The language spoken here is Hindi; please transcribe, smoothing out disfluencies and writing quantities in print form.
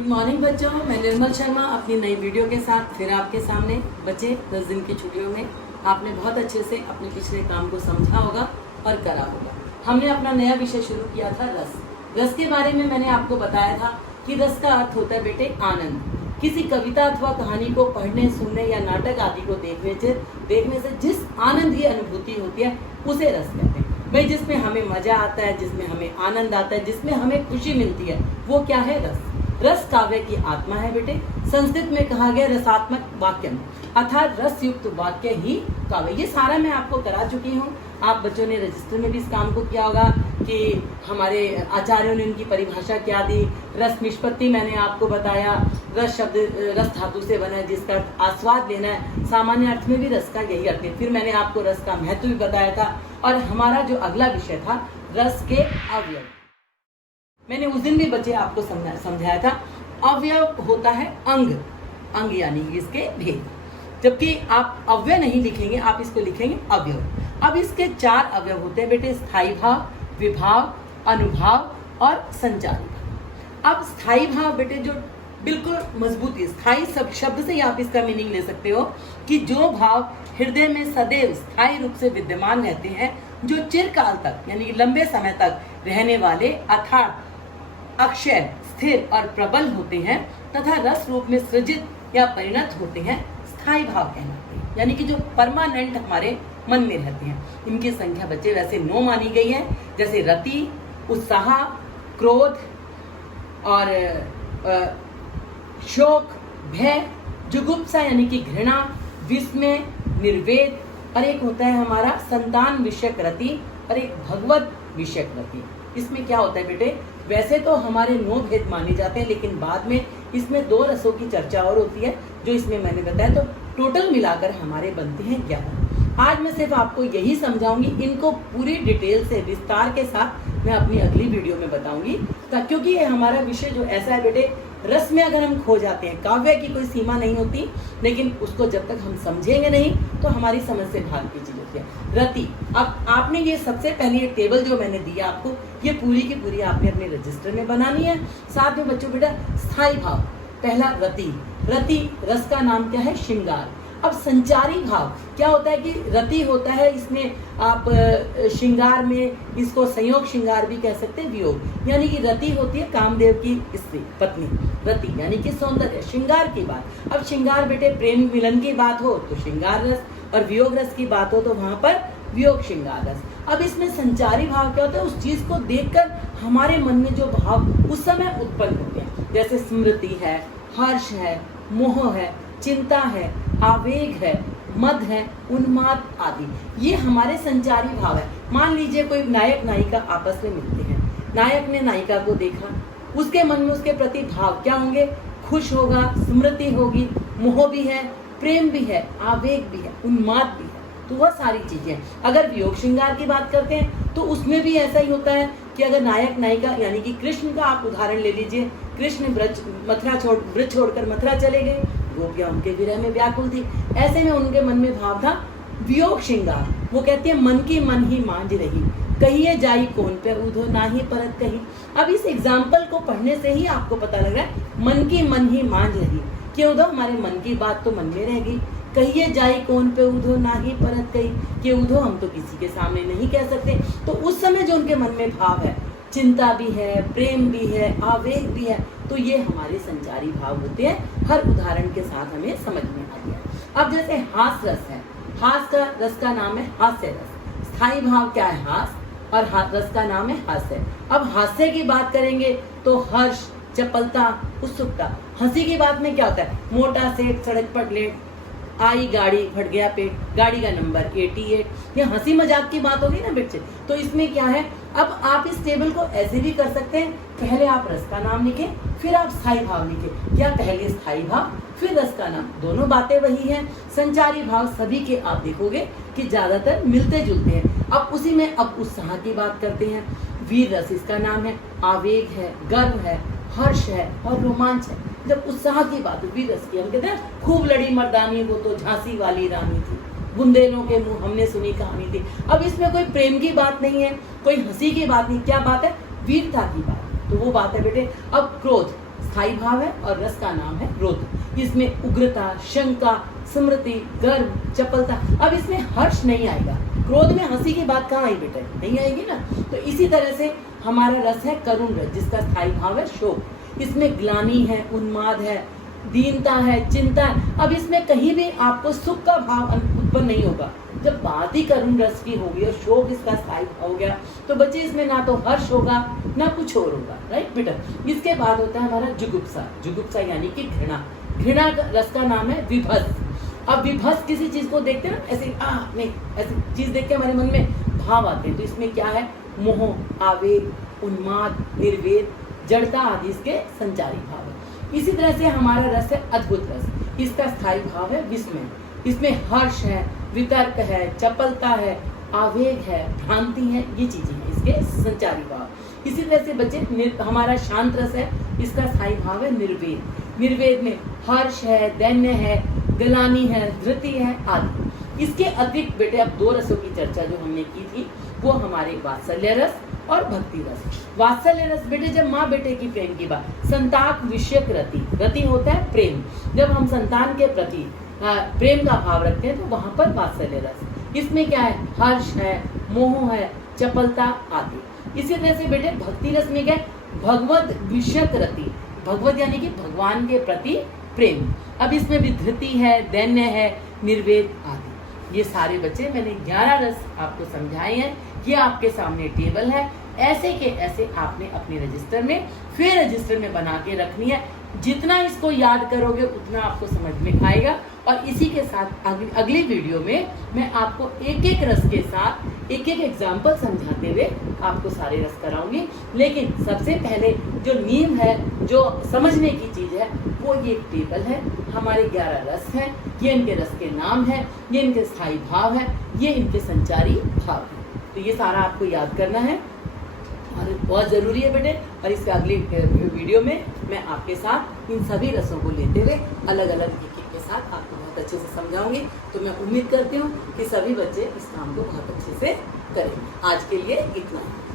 गुड मॉर्निंग बच्चों, मैं निर्मल शर्मा अपनी नई वीडियो के साथ फिर आपके सामने। बच्चे 10 दिन की छुट्टियों में आपने बहुत अच्छे से अपने पिछले काम को समझा होगा और करा होगा। हमने अपना नया विषय शुरू किया था रस। रस के बारे में मैंने आपको बताया था कि रस का अर्थ होता है बेटे आनंद। किसी कविता अथवा कहानी को पढ़ने, सुनने या नाटक आदि को देखने से जिस आनंद की अनुभूति होती है उसे रस कहते हैं। भाई जिसमें हमें मजा आता है, जिसमें हमें आनंद आता है, जिसमें हमें खुशी मिलती है, वो क्या है? रस। रस काव्य की आत्मा है बेटे। संस्कृत में कहा गया रसात्मक वाक्यम, अर्थात रस युक्त वाक्य ही काव्य। ये सारा मैं आपको करा चुकी हूँ। आप बच्चों ने रजिस्टर में भी इस काम को किया होगा कि हमारे आचार्यों ने इनकी परिभाषा क्या दी। रस निष्पत्ति मैंने आपको बताया। रस शब्द रस धातु से बना है जिसका आस्वाद लेना है। सामान्य अर्थ में भी रस का यही अर्थ है। फिर मैंने आपको रस का महत्व भी बताया था। और हमारा जो अगला विषय था रस के अवयव, मैंने उस दिन भी बच्चे आपको समझाया था। अवयव होता है अंग, अंग यानी इसके भेद। जबकि आप अव्यय नहीं लिखेंगे, आप इसको लिखेंगे अवयव। अब इसके 4 अवयव होते हैं बेटे, स्थायी भाव, विभाव, अनुभाव और संचारी भाव। अब स्थायी भाव बेटे जो बिल्कुल मजबूती, स्थायी सब शब्द से ही आप इसका मीनिंग ले सकते हो कि जो भाव हृदय में सदैव स्थायी रूप से विद्यमान रहते हैं, जो चिरकाल तक यानी कि लंबे समय तक रहने वाले, अर्थात अक्षय, स्थिर और प्रबल होते हैं तथा रस रूप में सृजित या परिणत होते हैं, स्थायी भाव कहलाते हैं। यानी कि जो परमानेंट हमारे मन में रहते हैं। इनकी संख्या बच्चे वैसे 9 मानी गई है, जैसे रति, उत्साह, क्रोध और शोक, भय, जुगुप्सा यानी कि घृणा, विस्मय, निर्वेद, और एक होता है हमारा संतान विषयक रति और एक भगवत विषयक रति। इसमें क्या होता है बेटे, वैसे तो हमारे 9 भेद माने जाते हैं, लेकिन बाद में इसमें 2 रसों की चर्चा और होती है जो इसमें मैंने बताया। तो टोटल मिलाकर हमारे बनते हैं 11। आज मैं सिर्फ आपको यही समझाऊंगी, इनको पूरी डिटेल से विस्तार के साथ मैं अपनी अगली वीडियो में बताऊंगी। क्योंकि ये हमारा विषय जो ऐसा है बेटे, रस में अगर हम खो जाते हैं, काव्य की कोई सीमा नहीं होती, लेकिन उसको जब तक हम समझेंगे नहीं तो हमारी समझ से बाहर की चीज होती है। रति, अब आपने ये सबसे पहले ये टेबल जो मैंने दिया आपको, ये पूरी की पूरी आपने अपने रजिस्टर में बनानी है। साथ में बच्चों बेटा स्थायी भाव, पहला रति। रति रस का नाम क्या है? श्रृंगार। अब संचारी भाव क्या होता है कि रति होता है, इसमें आप श्रृंगार में इसको संयोग श्रृंगार भी कह सकते हैं, वियोग। यानी कि रति होती है कामदेव की स्त्री, पत्नी। रति यानी कि सौंदर्य, श्रृंगार की बात। अब श्रृंगार बेटे प्रेम मिलन की बात हो तो श्रृंगार रस, और वियोग रस की बात हो तो वहां पर वियोग श्रृंगार रस। अब इसमें संचारी भाव क्या होता है? उस चीज को देखकर हमारे मन में जो भाव उस समय उत्पन्न होते हैं, जैसे स्मृति है, हर्ष है, मोह है, चिंता है, आवेग है, मद है, उन्माद आदि, ये हमारे संचारी भाव है। मान लीजिए कोई नायक नायिका आपस में मिलते हैं, नायक ने नायिका को देखा, उसके मन में उसके प्रति भाव क्या होंगे? खुश होगा, स्मृति होगी, मोह भी है, प्रेम भी है, आवेग भी है, उन्माद भी है। तो वह सारी चीजें। अगर वियोग श्रृंगार की बात करते हैं तो उसमें भी ऐसा ही होता है कि अगर नायक नायिका यानी कि कृष्ण का आप उदाहरण ले लीजिए, कृष्ण ब्रज छोड़कर मथुरा चले गए, गोपियां उनके विरह में व्याकुल थी। ऐसे में उनके मन में भाव था वियोग श्रृंगार। वो कहते हैं मन की मन ही मांझ रही, कहिए जाई कौन पे उधो ना ही परत कही। अब इस एग्जाम्पल को पढ़ने से ही आपको पता लग रहा है मन की मन ही मांझ रही, क्यों दो हमारे मन की बात तो मन में रह गई। कहिए जाई कौन पे उधो ना ही परत कही, कि उधो हम तो किसी के सामने नहीं कह सकते। तो उस समय जो उनके मन में भाव है, चिंता भी है, प्रेम भी है, आवेग भी है, तो ये हमारे संचारी भाव होते हैं। हर उदाहरण के साथ हमें समझ में आ गया। अब जैसे हास रस है, हास का रस का नाम है हास्य रस। स्थायी भाव क्या है? हास, और रस का नाम है हास्य। अब हास्य की बात करेंगे तो हर्ष, चपलता, उत्सुकता। हंसी की बात में क्या होता है? मोटा सेठ सड़क पर लेट, आई गाड़ी फट गया पेट, गाड़ी का नंबर 88। ये हंसी मजाक की बात होगी ना बच्चे। तो इसमें क्या है, अब आप इस टेबल को ऐसे भी कर सकते हैं, पहले आप रस का नाम लिखें, फिर आप स्थायी भाव लिखें, या पहले स्थायी भाव फिर रस का नाम। दोनों बातें वही हैं। संचारी भाव सभी के आप देखोगे कि ज्यादातर मिलते जुलते हैं। अब उसी में अब उत्साह की बात करते हैं। वीर रस इसका नाम है, आवेग है, गर्व है, हर्ष है और रोमांच है। जब उत्साह की बात होगी रस की, हम कहते हैं खूब लड़ी मर्दानी वो तो झांसी वाली रानी थी, बुंदेलों के मुंह हमने सुनी कहानी थी। अब इसमें कोई प्रेम की बात नहीं है, कोई हंसी की बात नहीं, क्या बात है? वीरता की बात। तो वो बात है बेटे। अब क्रोध, स्थायी भाव है और रस का नाम है रोध। इसमें उग्रता, शंका, स्मृति, गर्व, चपलता। अब इसमें हर्ष नहीं आएगा। क्रोध में हंसी की बात कहाँ आई बेटा, नहीं आएगी ना। तो इसी तरह से हमारा रस है करुण रस, जिसका स्थायी भाव है शोक। इसमें ग्लानि है, उन्माद है, दीनता है, चिंता है। अब इसमें कहीं भी आपको सुख का भाव उत्पन्न नहीं होगा। जब बात ही करुण रस की होगी और शोक इसका स्थायी हो गया तो बच्चे इसमें ना तो हर्ष होगा ना कुछ और होगा, राइट बेटा। इसके बाद होता है हमारा जुगुप्सा। जुगुप्सा यानी कि घृणा। घृणा रस का नाम है विभस। अब विभस किसी चीज को देखते हैं ना, ऐसे नहीं, ऐसी चीज देख के हमारे मन में भाव आते हैं। तो इसमें क्या है, मोह, आवेग, उन्माद, निर्वेद, जड़ता आदि इसके संचारी भाव है। इसी तरह से हमारा रस है अद्भुत रस। इसका स्थायी भाव है विस्मय। इसमें हर्ष है, वितर्क है, चपलता है, आवेग है, भ्रांति है, ये चीजें हैं इसके संचारी भाव। इसी तरह से बच्चे हमारा शांत रस है, इसका स्थायी भाव है निर्वेद। निर्वेद में हर्ष है, दैन्य है, ग्लानि है, धृति है आदि। इसके अतिरिक्त बेटे अब दो रसों की चर्चा जो हमने की थी वो हमारे वात्सल्य रस और भक्ति रस। वात्सल्य रस बेटे जब माँ बेटे की प्रेम की बात, संताप विषयक रति। रति होता है प्रेम। जब हम संतान के प्रति प्रेम का भाव रखते हैं तो वहां पर वात्सल्य रस। इसमें क्या है, हर्ष है, मोह है, चपलता आदि। इसी तरह से बेटे भक्ति रस में क्या है, भगवत विषयक रति। भगवत यानी कि भगवान के प्रति प्रेम। अब इसमें भी धृति है, दैन्य है, निर्वेद आदि। ये सारे बच्चे मैंने 11 रस आपको समझाए हैं। ये आपके सामने टेबल है, ऐसे के ऐसे आपने अपने रजिस्टर में, फिर रजिस्टर में बना के रखनी है। जितना इसको याद करोगे उतना आपको समझ में आएगा। और इसी के साथ अगली वीडियो में मैं आपको एक एक रस के साथ एक एक एग्जाम्पल समझाते हुए आपको सारे रस कराऊंगी। लेकिन सबसे पहले जो नींव है, जो समझने की चीज है, वो ये टेबल है। हमारे 11 रस हैं, ये इनके रस के नाम है, ये इनके स्थायी भाव है, ये इनके संचारी भाव है। तो ये सारा आपको याद करना है और बहुत ज़रूरी है बेटे। और इसके अगली वीडियो में मैं आपके साथ इन सभी रसों को लेते हुए अलग अलग एक एक के साथ आपको बहुत अच्छे से समझाऊंगी। तो मैं उम्मीद करती हूँ कि सभी बच्चे इस काम को बहुत अच्छे से करें। आज के लिए इतना ही।